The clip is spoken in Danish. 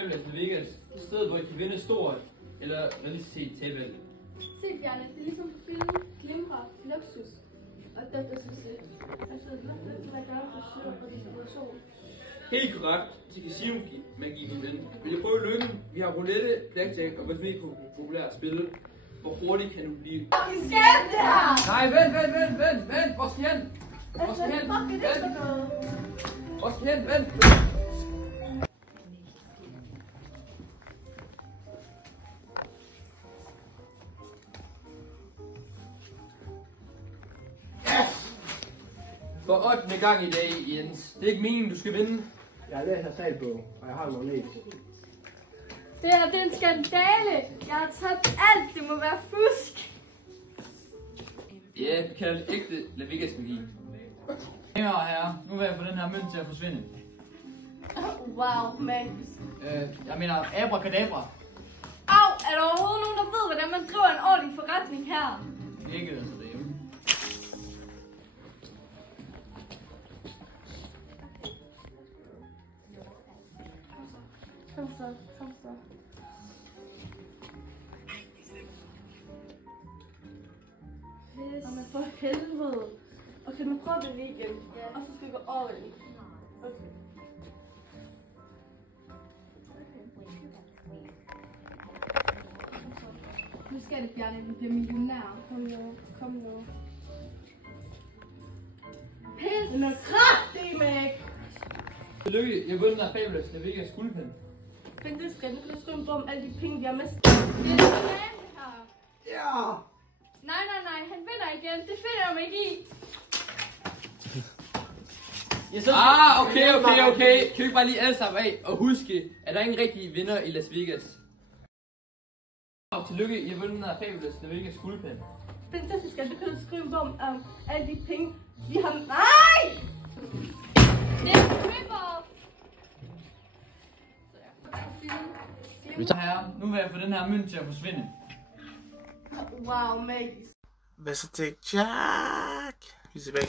Fabulous Vegas. Stedet, hvor I kan vinde stort, eller realistisk set tabe alt. Se Bjarne, det er ligesom på film, glimrer, luksus. Og det er succes. Altså, det er gøre for syre og distribution. Helt korrekt til casino-magi, min ven. Vil jeg prøve lykken? Vi har roulette, blackjack og hvad vi populært spil. Hvor hurtigt kan du blive? Fucking skab det her! Nej, vent! Hvor skal I hen? Hvor skal I hen? Fuck, det er for noget. Hvor skal I hen? Vent! For 8. gang i dag, Jens. Det er ikke meningen, du skal vinde. Jeg har læst salgbog, og jeg har en magnet. Det her, det er en skandale. Jeg har tabt alt. Det må være fusk. Ja, vi kalder det ægte La Vegas magi. Damer og herrer, nu vil jeg få den her mønt til at forsvinde. Wow, Max. Jeg mener abracadabra. Au, er der overhovedet nogen, der ved, hvordan man driver en ordentlig forretning her? Ikke altså derhjemme. Kom så. Jamen for helvede. Okay, nu prøver vi lige igen. Og så skal vi gå all in. Okay. Nu skal det, Bjarne, vi bliver millionær. Kom nu. Pis! Den er kraftig, Meg! Tillykke, jeg har vundet af Fabulous La Vegas guldpind. Find det skridt, nu kan du skrive en bog om alle de penge, vi har mistet. Det er det her. Ja! Nej, han vinder igen. Det finder jeg mig ikke i. Okay. Kan vi ikke bare lige alle sammen af og huske, at der er ingen rigtige vinder i Las Vegas. Og tillykke, I har vundet af Fabulous La Vegas guldpind. Find det skridt, nu kan du skrive en bog om alle de penge, vi har... Nej! Det er rip-off. Herre, nu vil jeg få den her mønt til at forsvinde. Wow, Maggie. Best take Jack. He's back.